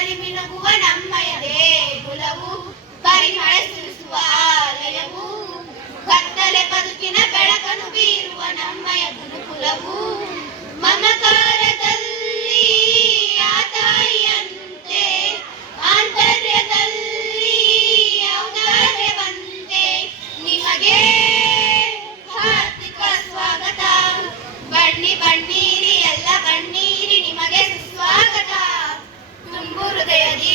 ನೀರಲ್ಲಿ ಮಿನುಗುವ ನಮ್ಮಯ ದೇಗುಲವು ಪರಿಮಳ ಸುರಿಸುವ ಆಲಯವು ಕತ್ತಲೆ ಬದುಕಿನ ಬೆಳಕನ್ನು ಬೀರುವ ನಮ್ಮಯ ಗುರುಕುಲವು ಮಮಕಾರದಲ್ಲಿ ಆ ತಾಯಿಯಂತೆ ಆಂತರ್ಯದಲ್ಲಿ ಔದಾರ್ಯವಂತೆ ನಿಮಗೆ ಹಾರ್ದಿಕ ಸ್ವಾಗತ. ಬನ್ನಿ ಬನ್ನಿರಿ ಎಲ್ಲ ಬನ್ನಿರಿ ನಿಮಗೆ ಸುಸ್ವಾಗತ. ತುಂಬು ಹೃದಯದಿ